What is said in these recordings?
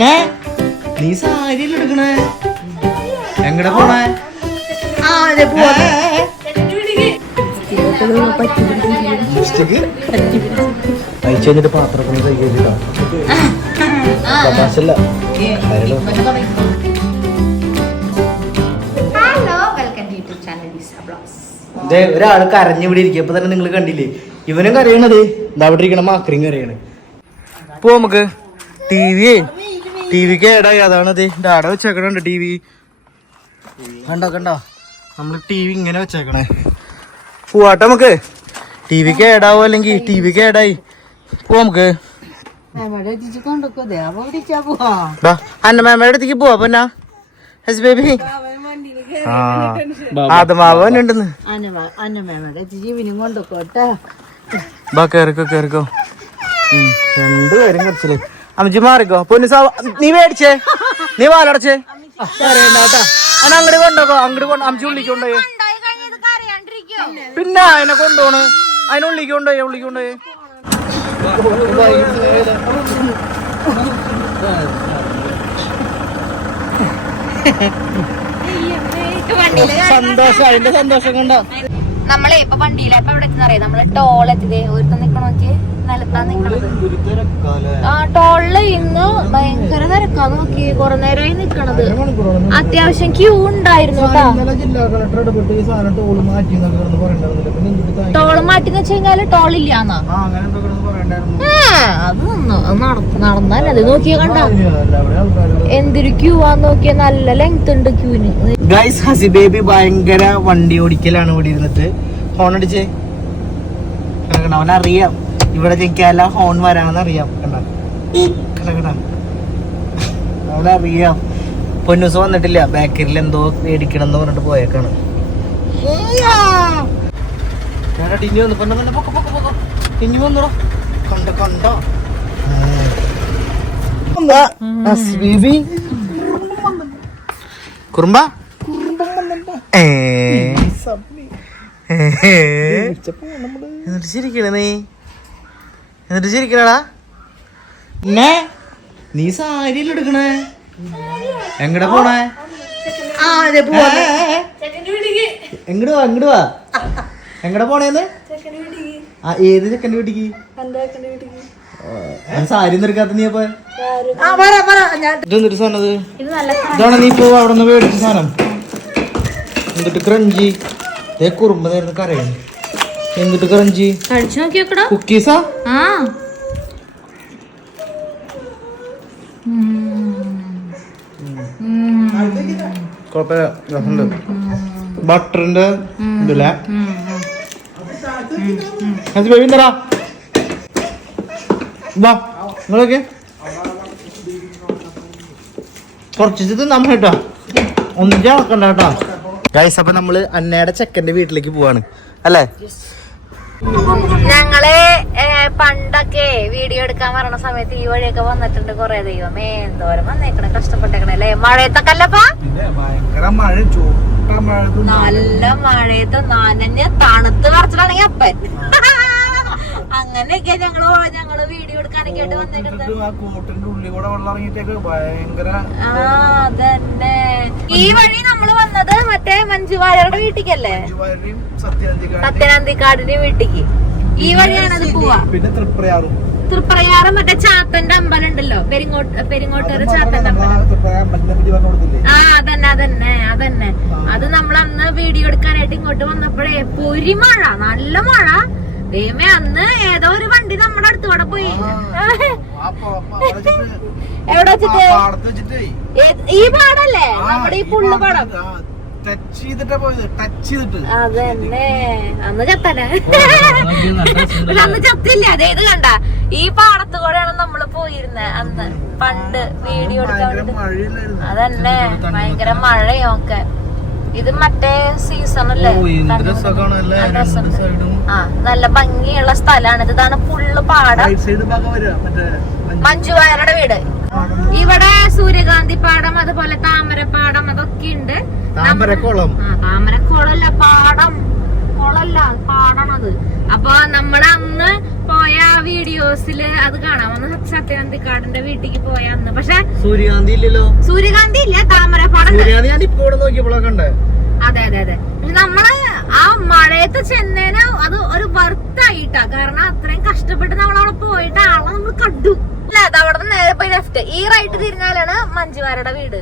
പിന്നെ നീ സാരിയല്ല എടുക്കണേ, എങ്ങടെ പോണേ? അയച്ചു കഴിഞ്ഞിട്ട് പാത്രം കൊണ്ട് കഴിക്കില്ല. ഒരാള് കരഞ്ഞിവിടെ ഇരിക്കും. അപ്പൊ തന്നെ നിങ്ങൾ കണ്ടില്ലേ, ഇവനും കരയണത്. എന്താ അവിടെ ഇരിക്കണ മാക്രിയും കരയണേ. ഇപ്പൊ നമുക്ക് ടി വി കേടായി. അതാണത് ഡാഡ വെച്ചേക്കണുണ്ട് ടി വി. കണ്ടോ നമ്മള് ടി വി ഇങ്ങനെ വെച്ചേക്കണേ. പോവാട്ടെ നമുക്ക്. ടി വി കേടാവോ, അല്ലെങ്കിൽ ടി വി കേടായി. പോവാ നമുക്ക്. അന്നമ്മയുടെ അടുത്തേക്ക് പോവാ. പിന്നെ ഹസ് ബേബി ആദമാവനുണ്ടെന്ന്. കേറിക്കോ. രണ്ടുപേരും കുറച്ചില്ലേ. അമ്മച്ചി മാറിക്കോ. പൊന്നു നീ മേടിച്ചേ, നീ വാലടച്ചേ. കരയണ്ടാട്ടാ. അങ്ങോട്ട് കൊണ്ടോക്കോ. അമ്മച്ചി ഉള്ളിക്ക് കൊണ്ടുപോയി. പിന്നെ അതിനെ കൊണ്ടുപോണ്. അതിനുള്ളിക്ക് കൊണ്ടുപോയി. സന്തോഷം, അതിന്റെ സന്തോഷം കൊണ്ടോ. നമ്മളെ ഇപ്പൊ വണ്ടിയില ഇപ്പൊ എവിടെ അറിയാം. നമ്മള് ടോൾ എത്തിയതേ. ഒരുത്തം നിക്കണോക്ക് നിലത്താ നിക്കണത്. ആ ടോളില് ഇന്ന് ഭയങ്കര തിരക്കാ. നോക്കി കൊറേ നേരമായി നിക്കണത്. അത്യാവശ്യം ക്യൂ ഉണ്ടായിരുന്നു കേട്ടോ. ടോള് മാറ്റിന്ന് വെച്ച് കഴിഞ്ഞാല് ടോളില്ലാന്നാ. അത് നടന്നാലേ. അത് നോക്കിയ കണ്ട എന്തൊരു ക്യൂ ആന്ന് നോക്കിയ. നല്ല ലെങ്ത് ഉണ്ട് ക്യൂന്. ഗൈസ്, ഹസി ബേബി ഭയങ്കര വണ്ടി ഓടിക്കലാണ്. ഇവിടെ ഇരുന്നിട്ട് ഹോൺ അടിച്ചേ. അവനറിയാം ഇവിടെ ജയിക്കാല്ല ഹോൺ വരാന്നറിയാം. കണ്ട അവനറിയാം. പൊന്നൂസ് വന്നിട്ടില്ല. ബേക്കറിൽ എന്തോ മേടിക്കണം എന്ന് പറഞ്ഞിട്ട് പോയേക്കാണ്. ഇനി വന്നോ. കണ്ടോ കുറുമ്പ എന്നിട്ട് ചിരിക്കണേ നീ. എന്നിട്ട് ചിരിക്കണടാ. പിന്നെ നീ സാരിയല്ല എടുക്കണേ, എങ്ങടെ പോണേ? എങ്ങട് വാ. എങ്ങടെ പോണേന്ന്? ഏത് ചെക്കൻ്റെ വീട്ടിക്ക്? സാരി നിൽക്കാത്ത നീ. അപ്പൊ ഇതൊന്നിട്ട് സാധനം ഇതാണ്. നീ ഇപ്പൊ അവിടെ നിന്ന് മേടിച്ച സാധനം. എന്നിട്ട് ക്രഞ്ചി കുറുമ്പ നേരം കരയാണ്. എന്നിട്ട് ക്രഞ്ചി കുക്കീസാ. കുഴപ്പമില്ല. ബട്ടറിന്റെ ഇതില്ല. വേവിന്തരാ വാ. നിങ്ങളൊക്കെ കുറച്ച് നമ്മൾ കേട്ടോ. ഒന്നിച്ച് നടക്കണ്ട കേട്ടോ. ഗൈസ്, അപ്പൊ നമ്മള് അന്നയുടെ ചെക്കന്റെ വീട്ടിലേക്ക് പോവാണ് അല്ലേ? ഞങ്ങള് പണ്ടൊക്കെ വീഡിയോ എടുക്കാൻ പറഞ്ഞ സമയത്ത് ഈ വഴിയൊക്കെ വന്നിട്ടുണ്ട്. കൊറേ ദൈവമേ എന്തോരം വന്നേക്കണേ, കഷ്ടപ്പെട്ടേക്കണല്ലേ. മഴയത്തൊക്കെ അല്ലപ്പാ. നല്ല മഴയത്ത് നനഞ്ഞ് തണുത്ത് പറിച്ചിട്ടാണെങ്കിൽ അപ്പൻ. അങ്ങനെയൊക്കെ ഞങ്ങള് വീഡിയോ എടുക്കാനൊക്കെ ആയിട്ട് വന്നേക്കുന്നത്. അതന്നെ. ഈ വഴി നമ്മള് വന്നത് മറ്റേ മഞ്ജുവാര്യരുടെ വീട്ടിക്കല്ലേ, സത്യനന്ദിക്കാടിന്റെ വീട്ടിക്ക്. ഈ വഴിയാണത് പോവാ. പിന്നെ തൃപ്രയാറ് മറ്റേ ചാത്തന്റെ അമ്പലം ഉണ്ടല്ലോ, പെരിങ്ങോട്ടൂര് ചാത്തന്റെ അമ്പലം. അതന്നെ. അത് നമ്മൾ അന്ന് വീഡിയോ എടുക്കാനായിട്ട് ഇങ്ങോട്ട് വന്നപ്പോഴേ പൊരിമഴ, നല്ല മഴ. ദൈവമേ, അന്ന് ഏതോ ഒരു വണ്ടി നമ്മുടെ അടുത്തൂടെ പോയി. എവിടെ വെച്ചിട്ട്? ഈ പാടല്ലേ, നമ്മുടെ ഈ പുള്ളു പാടം. അതന്നെ. അന്ന് ചത്തനെ. അന്ന് ചത്തില്ല. അതേത് കണ്ട ഈ പാടത്ത് കൂടെയാണ് നമ്മള് പോയിരുന്നത് അന്ന് പണ്ട് വീഡിയോ എടുക്കാൻ. അതന്നെ, ഭയങ്കര മഴയൊക്കെ. ഇത് മറ്റേ സീസണല്ലേ, നല്ല ഭംഗിയുള്ള സ്ഥലമാണ്. ഇതാണ് ഫുള്ള് പാടം. മഞ്ജുവാര്യരുടെ വീട്. ഇവിടെ സൂര്യകാന്തി പാടം, അതുപോലെ താമരപ്പാടം, അതൊക്കെ ഉണ്ട്. താമരക്കുളമല്ല, പാടം. കുളല്ല, പാടണത്. അപ്പൊ നമ്മള് അന്ന് പോയ വീഡിയോസില് അത് കാണാമെന്ന് സത്യനന്ദിക്കാടിന്റെ വീട്ടിലേക്ക് പോയ അന്ന്. പക്ഷെ സൂര്യകാന്തി ഇല്ലല്ലോ. സൂര്യകാന്തി ഇല്ല, താമരപ്പാടം. ഞാൻ ഇപ്പൊ ഇവിടെ നോക്കിയപ്പോഴൊക്കെ ഉണ്ട്. അതെ അതെ അതെ. പക്ഷെ നമ്മള് ആ മഴയത്ത് ചെന്നേന് അത് ഒരു വർത്തായിട്ടാ. കാരണം അത്രയും കഷ്ടപ്പെട്ട് നമ്മളവിടെ പോയിട്ട് ആളെ നമ്മൾ കണ്ടു. അല്ല, അത് അവിടെ നിന്ന് നേരെ പോയി ലെഫ്റ്റ്. ഈ റൈറ്റ് തിരിഞ്ഞാലാണ് മഞ്ജുവാരുടെ വീട്.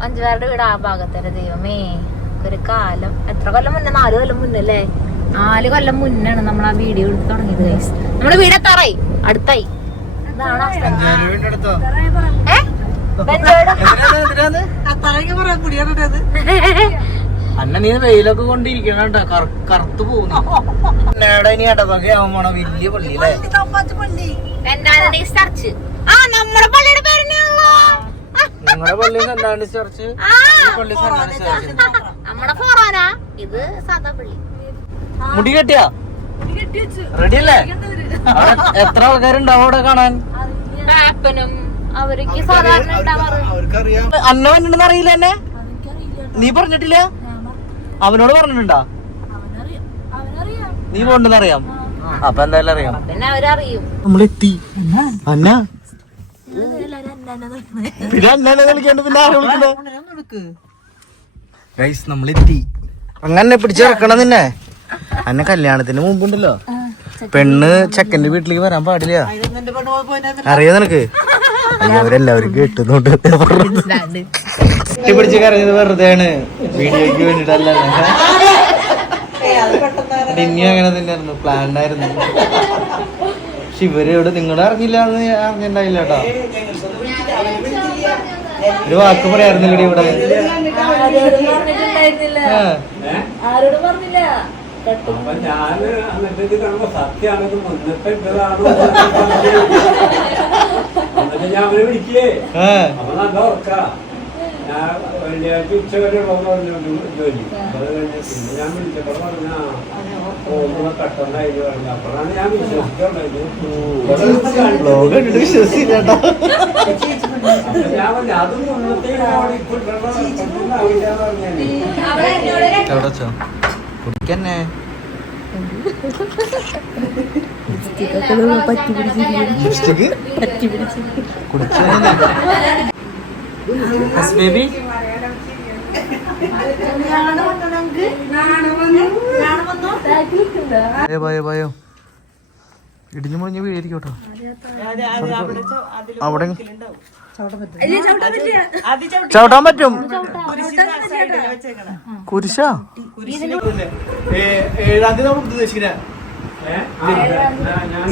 മഞ്ജുവാരുടെ വീട് ആ ഭാഗത്തല്ലേ. ദൈവമേ, ഒരു കാലം എത്ര കൊല്ലം മുന്നേ? 4 കൊല്ലം മുന്നല്ലേ? 4 കൊല്ലം മുന്നാണ് നമ്മൾ ആ വീഡിയോ എടുത്ത് തുടങ്ങിയത് ഗൈസ്. നമ്മുടെ വീട് എത്താറായി, അടുത്തായി. ഇതാണ് അന്ന നീ വെയിലൊക്കെ കൊണ്ടിരിക്കണ കറുത്തു പോകുന്നു. വലിയ പള്ളിയിലെ നമ്മുടെ പള്ളിയുടെ പേരെന്നാണല്ലോ. നിങ്ങളുടെ പള്ളി സെന്റ് ചർച്ച്. നമ്മുടെ ഫോറാനാ ഇത്, സാധാ പള്ളി. മുടി കെട്ടിയാ റെഡി അല്ലേ? എത്ര ആൾക്കാരുണ്ടാവും അവിടെ കാണാൻ? ആപ്പനും അവർക്ക് സാധാരണ അന്ന വന്നിട്ടുണ്ടെന്ന് അറിയില്ല എന്നെ? നീ പറഞ്ഞിട്ടില്ല? അവനോട് പറഞ്ഞിട്ടുണ്ടാ? നീ പോണ്ടെന്ന് അറിയാം. അപ്പൊ എന്തായാലും അറിയാം. പിന്നെ അവരറിയും. നമ്മളെത്തി. അന്ന പിന്നെ അന്നെ കളിക്കാണ്ട് പിന്നെ ആരെ വിളിക്കുന്നത്? ഗൈസ് നമ്മളെത്തി. അങ്ങനെ പിടിച്ചിറക്കണം നിന്നെ. അന്നെ കല്യാണത്തിന് മുമ്പുണ്ടല്ലോ പെണ്ണ് ചെക്കന്റെ വീട്ടിലേക്ക് വരാൻ പാടില്ല. അറിയാ നിനക്ക്? അവരെല്ലാവരും കേട്ടുന്നുണ്ട്. പിടിച്ച് കരഞ്ഞത് വെറുതെയാണ്, വീഡിയോക്ക് വേണ്ടിട്ടല്ല. ഇനിയും അങ്ങനെ തന്നെയായിരുന്നു, പ്ലാൻഡ് ആയിരുന്നു. പക്ഷെ ഇവര് ഇവിടെ നിങ്ങളെ അറിഞ്ഞില്ല എന്ന് അറിഞ്ഞിണ്ടായില്ല കേട്ടോ. ഒരു വാക്ക് പറയായിരുന്നില്ലേ ഇവിടെ? ആരോടും പറഞ്ഞില്ല. അപ്പൊ ഞാന് എന്നിട്ട് ഇത് കാണുമ്പോ സത്യാണത് മുന്നത്തെ ഇട്ടതാണോ എന്നിട്ട് ഞാൻ അവനെ വിളിക്കേ. അപ്പൊ നല്ല ഉറക്കാ. ഞാൻ വെള്ളിയാഴ്ച ഉച്ച വരെ പറഞ്ഞു ജോലി. അത് കഴിഞ്ഞ് പിന്നെ ഞാൻ വിളിച്ചപ്പോൾ പറഞ്ഞ പോകുന്ന പെട്ടെന്നായിരുന്നു പറഞ്ഞു. അപ്പോഴാണ് ഞാൻ വിശ്വസിച്ചില്ല. ഞാൻ പറഞ്ഞു അത് മുന്നത്തെ ഇപ്പൊ പറഞ്ഞേ കുടിക്കന്നെ ബേബി ഭയോ ഇടിഞ്ഞു മുറിഞ്ഞ് വീഴിരിക്കോട്ടോ. അവിടെ ചവിട്ടാൻ പറ്റും. കുരിശാ 7-ാം തീയതി നമ്മൾ ഉദ്ദേശിക്കുന്ന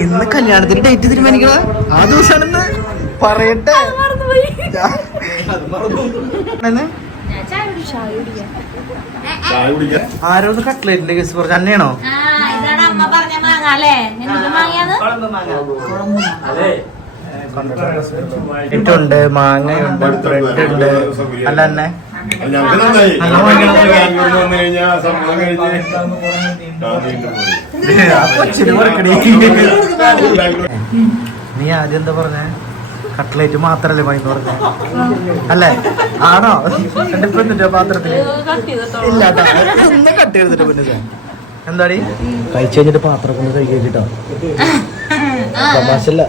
ഇന്ന് കല്യാണത്തിന് ഡേറ്റ് തീരുമാനിക്കണ ആ ദിവസമാണെന്ന് പറയട്ടെ. ആരോന്ന് കട്ട്ലേറ്റിന്റെ കേസ് പറഞ്ഞു? അന്നെയാണോ? ഇട്ടുണ്ട്, മാങ്ങയുണ്ട്, ബ്രെഡ് ഉണ്ട്. അല്ല തന്നെ നീ ആദ്യം എന്താ പറഞ്ഞ? കട്ട്ലേറ്റ് മാത്രല്ലേ പണിന്ന് പറഞ്ഞ അല്ലേ? ആണോ? എന്റെ പെണ്ണിന്റെ പാത്രത്തില് ഇല്ല ഒന്ന് കട്ട് ചെയ്തിട്ട് പെണ്ണില്ല. എന്താടി കഴിച്ചു കഴിഞ്ഞിട്ട് പാത്രം കൊണ്ട് കഴിക്കിട്ടോ. തമാശല്ല.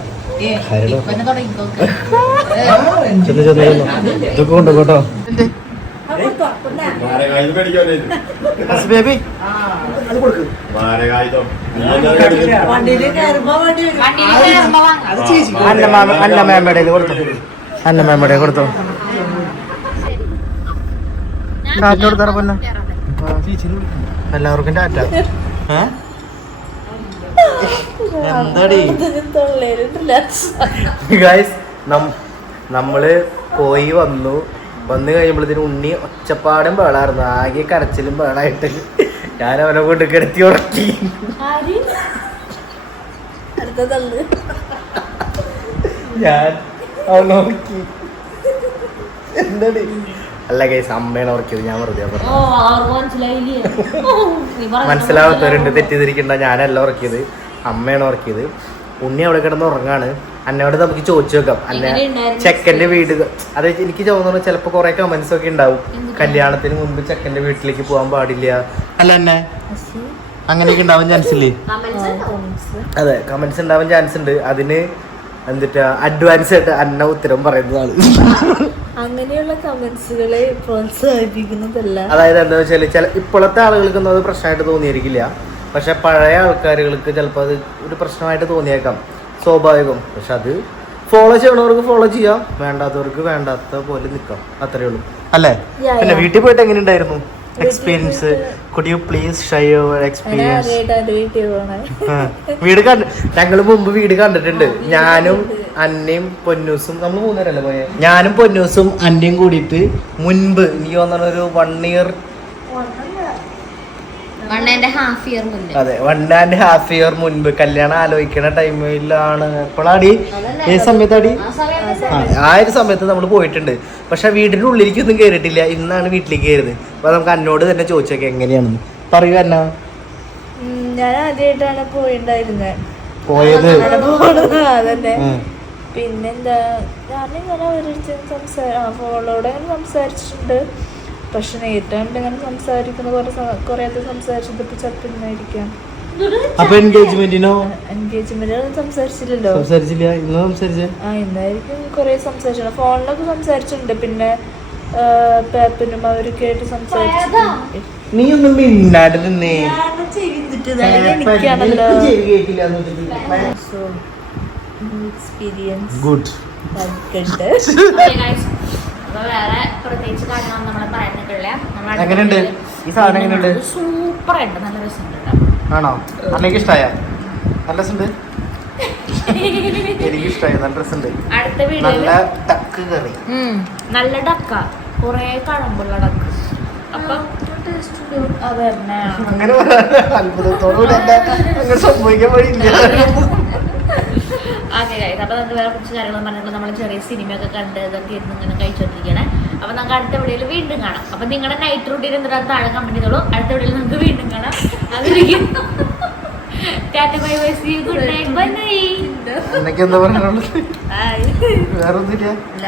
ഇതൊക്കെ കൊണ്ടോ കേട്ടോ ബേബി. അന്നമ്മയുടെ കൊടുത്തോ, അന്നമ്മയുടെ കൊടുത്തോ. ടാറ്റ കൊടുത്താറ പൊന്ന. എല്ലാവർക്കും ടാറ്റ. എന്താടി ഗൈസ്, നമ്മള് പോയി വന്നു കഴിയുമ്പോഴത്തേനും ഉണ്ണി ഒച്ചപ്പാടും ബഹളായിരുന്നു. ആകെ കരച്ചിലും ബഹളായിട്ട് ഞാൻ അവനെ കൊണ്ട് കിടത്തി ഉറക്കി. ഞാൻ അവനെ ഉറക്കി. എന്താടി? അല്ല ഗൈസ്, അമ്മയാണ് ഉറക്കിയത്, ഞാൻ വെറുതെ പറഞ്ഞു. മനസ്സിലാവാത്തവരുണ്ട്, തെറ്റിദ്ധരിക്കണ്ട. ഞാനല്ല ഉറക്കിയത്, അമ്മയാണ് ഉറക്കിയത്. ഉണ്ണി അവിടെ കിടന്ന് ഉറങ്ങാണ്. അന്നോട് നമുക്ക് ചോദിച്ചു നോക്കാം. അന്ന ചെക്കന്റെ വീട്, അത് എനിക്ക് തോന്നുന്നു ചിലപ്പോ കൊറേ കമന്റ്സ് ഒക്കെ ഉണ്ടാവും. കല്യാണത്തിന് മുമ്പ് ചെക്കന്റെ വീട്ടിലേക്ക് പോകാൻ പാടില്ല അല്ല എന്നെ? അങ്ങനെയൊക്കെ ഉണ്ടാവാൻ ചാൻസ് ഇല്ലേ? അതെ, കമന്റ്സ് ഉണ്ടാവാൻ ചാൻസ് ഉണ്ട്. അതിന് എന്നിട്ട് അഡ്വാൻസ് ആയിട്ട് അന്ന ഉത്തരം പറയുന്നതാണ്. അങ്ങനെയുള്ള കമന്റ്സുകളെ പ്രോത്സാഹിപ്പിക്കുന്നതല്ല. അതായത് എന്താ വെച്ചാൽ ഇപ്പോഴത്തെ ആളുകൾക്കൊന്നും അത് പ്രശ്നമായിട്ട് തോന്നിയിരിക്കില്ല. പക്ഷെ പഴയ ആൾക്കാരുകൾക്ക് ചിലപ്പോൾ അത് ഒരു പ്രശ്നമായിട്ട് തോന്നിയേക്കാം, സ്വാഭാവികം. പക്ഷെ അത് ഫോളോ ചെയ്യണവർക്ക് ഫോളോ ചെയ്യാം, വേണ്ടാത്തവർക്ക് വേണ്ടാത്ത പോലെ നിൽക്കാം, അത്രേ ഉള്ളൂ അല്ലേ? പിന്നെ വീട്ടിൽ പോയിട്ട് എങ്ങനെ ഉണ്ടായിരുന്നു experience? Could you please share your experience? വീട് ഞങ്ങൾ മുമ്പ് വീട് കണ്ടിട്ടുണ്ട്. ഞാനും അന്നയും പൊന്നൂസും, നമ്മൾ 3 പേരല്ലേ പോയെ? ഞാനും പൊന്നൂസും അന്നയും കൂടിയിട്ട് മുൻപ് എനിക്ക് തോന്നുന്ന ഒരു 1 year, 1.5 year മുന്നേ. അതെ, 1.5 year മുൻപ് കല്യാണം ആലോചിക്കണ ടൈമിലാണ്. എപ്പോഴാടി? ഏത് സമയത്താടി? ആ ഒരു സമയത്ത് നമ്മൾ പോയിട്ടുണ്ട്. പക്ഷെ വീടിന്റെ ഉള്ളിലേക്ക് ഒന്നും കയറിയിട്ടില്ല. ഇന്നാണ് വീട്ടിലേക്ക് കയറിയത്. അപ്പൊ നമുക്ക് അന്നോട് തന്നെ ചോദിച്ചേക്കെ എങ്ങനെയാണെന്ന് പറയൂ. അന്ന, ഞാൻ ആദ്യമായിട്ടാണ് പോയത്. അതന്നെ. പിന്നെന്താ, ഞാനിങ്ങനെ ഫോളോടെ സംസാരിച്ചിട്ടുണ്ട്. പക്ഷെ നേരിട്ടാണ്ട് ഇങ്ങനെ സംസാരിക്കുന്ന കുറെ സംസാരിച്ചപ്പോ ചത്തുന്നായിരിക്കാം. അപ്പൊ എൻഗേജ്മെന്റിനോ? എൻഗേജ്മെന്റ് സംസാരിച്ചില്ലല്ലോ. സംസാരിച്ചില്ല. ഇന്ന് സംസാരിച്ചേ? ഇന്നായിരിക്കും കുറെ സംസാരിച്ചു. ഫോണിലൊക്കെ സംസാരിച്ചിട്ടുണ്ട്. പിന്നെ പേപ്പനും അവരൊക്കെ ആയിട്ട് സംസാരിച്ചു. നീ ഒന്നും മിണ്ടാണ്ട് നിന്നേ. Experience good. വേറെ പ്രത്യേകിച്ച് കാര്യങ്ങൾ നമ്മളെ പറയുന്നില്ല. എങ്ങനെയുണ്ട് ഈ സാധനം? എങ്ങനെയുണ്ട്? സൂപ്പർ ആയിട്ട് നല്ല രസമുണ്ട്. ആണോ? അന്നേക്ക് ഇഷ്ടായ? നല്ല രസമുണ്ട്. എനിക്ക് ഇഷ്ടായി. നല്ല രസമുണ്ട്. അടുത്ത വീഡിയോ നല്ല ടക്ക് കറി. നല്ല ഡക്ക, കൊറേ കഴമ്പുള്ള ഡക്ക്. അപ്പൊ അങ്ങനെ അത്ഭുതത്തോടുകൂടി അങ്ങനെ സംഭവിക്കാൻ വഴിയില്ല. ഓക്കെ ഗൈസ്, അപ്പൊ നമുക്ക് വേറെ കുറച്ച് കാര്യങ്ങൾ പറഞ്ഞപ്പോൾ നമ്മൾ ചെറിയ സിനിമയൊക്കെ കണ്ട് ഇതൊക്കെ ഇരുന്ന് ഇങ്ങനെ കഴിച്ചോണ്ടിരിക്കണേ. അപ്പൊ നമുക്ക് അടുത്ത വീഡിയോയിൽ വീണ്ടും കാണാം. അപ്പൊ നിങ്ങളുടെ നൈറ്റ് റൂട്ടീൻ എന്തിനാ താഴെ കമന്റ് ചെയ്തോളൂ. അടുത്ത വീഡിയോയിൽ നമുക്ക് വീണ്ടും കാണാം. അതിരിക്കും. ടാറ്റ bye bye, see you, good night, bye. എന്നൊക്കെ എന്താ പറയാനുള്ളത്? വേറെ ഒന്നുമില്ല. ഇല്ല.